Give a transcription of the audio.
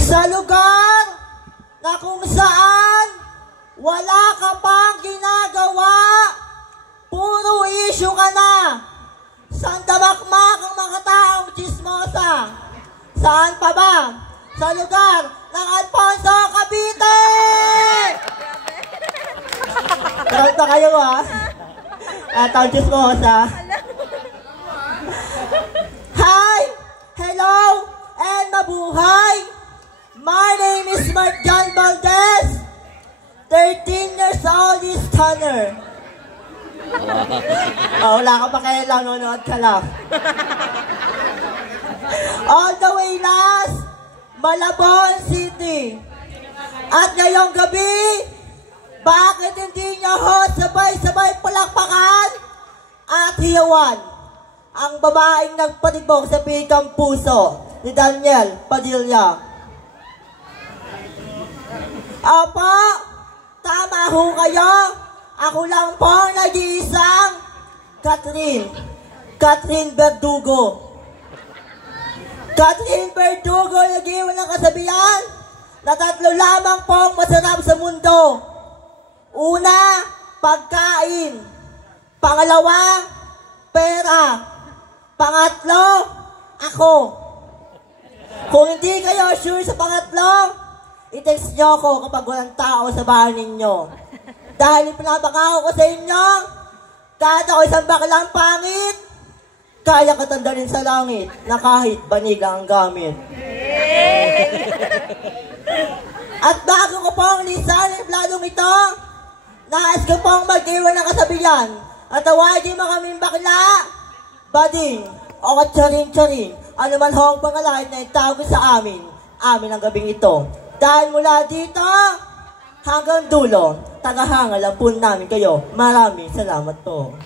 Sa lugar na kung saan wala ka pang ginagawa, puro issue ka na. Saan damakmak ang mga taong chismosa? Saan pa ba? Sa lugar ng Alfonso Cavite! Proud na kayo taong chismosa. Hi! Hello! And mabuhay! My name is Mark John Valdez. 13 years old is Tanner. Wala ka pa kaya lang, nanonood ka lang. All the way last, Malabon City. At ngayong gabi, bakit hindi niyo sabay-sabay palakpakan at hiyawan ang babaeng nagpatibok sa pikang puso ni Daniel Padilla? Opo, tama ho kayo. Ako lang po nag-iisang Catherine Verdugo. Catherine Verdugo, nag-iwan ng kasabihan na 3 lamang pong masarap sa mundo. Una, pagkain. Pangalawa, pera. Pangatlo, ako. Kung hindi kayo sure sa pangatlo, i-text nyo ako kapag walang tao sa bahay ninyo. Dahil pinapangako ko sa inyo, kahit ako isang baklang pangit, kaya katanda rin sa langit na kahit banig ang gamit. At bago ko pong lisan ang bladong ito, nais ko pong mag-iwan ng kasabihan at tawagin mga kaming bakla, bading, o katsaring-tsaring, ano man hong pangalan na itawag sa amin ang gabing ito. Dahil mula dito hanggang dulo, tagahangal ang po namin kayo. Maraming salamat po.